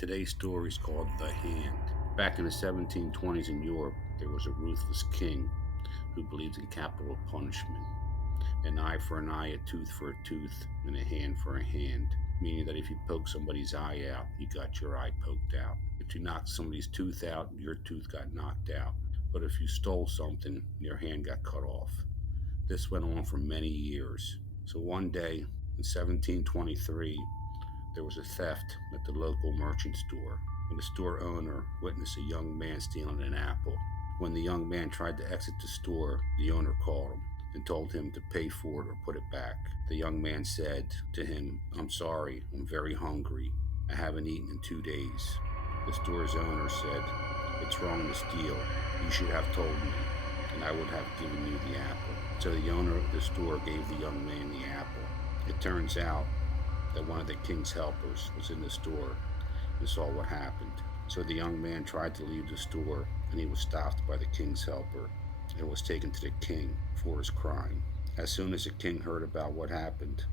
Today's story is called The Hand. Back in the 1720s in Europe, there was a ruthless king who believed in capital punishment. An eye for an eye, a tooth for a tooth, and a hand for a hand. Meaning that if you poke somebody's eye out, you got your eye poked out. If you knocked somebody's tooth out, your tooth got knocked out. But if you stole something, your hand got cut off. This went on for many years. So one day in 1723, there was a theft at the local merchant store, and the store owner witnessed a young man stealing an apple. When the young man tried to exit the store, the owner called him and told him to pay for it or put it back. The young man said to him, "I'm sorry, I'm very hungry. I haven't eaten in 2 days." The store's owner said, "It's wrong to steal. You should have told me, and I would have given you the apple." So the owner of the store gave the young man the apple. It turns out that one of the king's helpers was in the store and saw what happened. So the young man tried to leave the store, and he was stopped by the king's helper and was taken to the king for his crime. As soon as the king heard about what happened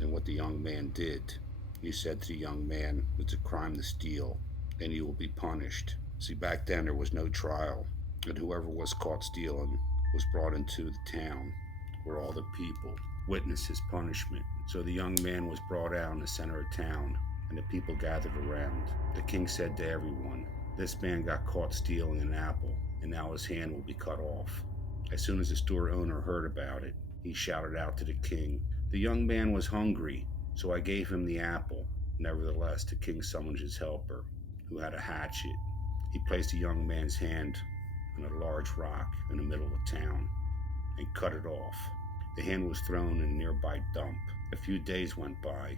and what the young man did, he said to the young man, "It's a crime to steal, and you will be punished." See, back then there was no trial, and whoever was caught stealing was brought into the town where all the people witnessed his punishment. So the young man was brought out in the center of town, and the people gathered around. The king said to everyone, "This man got caught stealing an apple, and now his hand will be cut off." As soon as the store owner heard about it, he shouted out to the king, "The young man was hungry, so I gave him the apple." Nevertheless, the king summoned his helper, who had a hatchet. He placed the young man's hand on a large rock in the middle of town and cut it off. The hand was thrown in a nearby dump. A few days went by.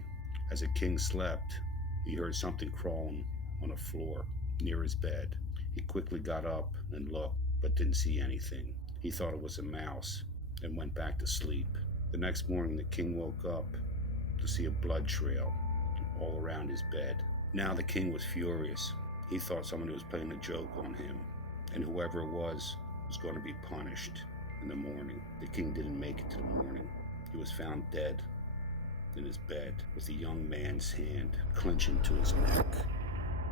As the king slept, he heard something crawling on the floor near his bed. He quickly got up and looked, but didn't see anything. He thought it was a mouse and went back to sleep. The next morning, the king woke up to see a blood trail all around his bed. Now the king was furious. He thought somebody was playing a joke on him, and whoever it was going to be punished in the morning. The king didn't make it to the morning. He was found dead in his bed with a young man's hand clenching to his neck.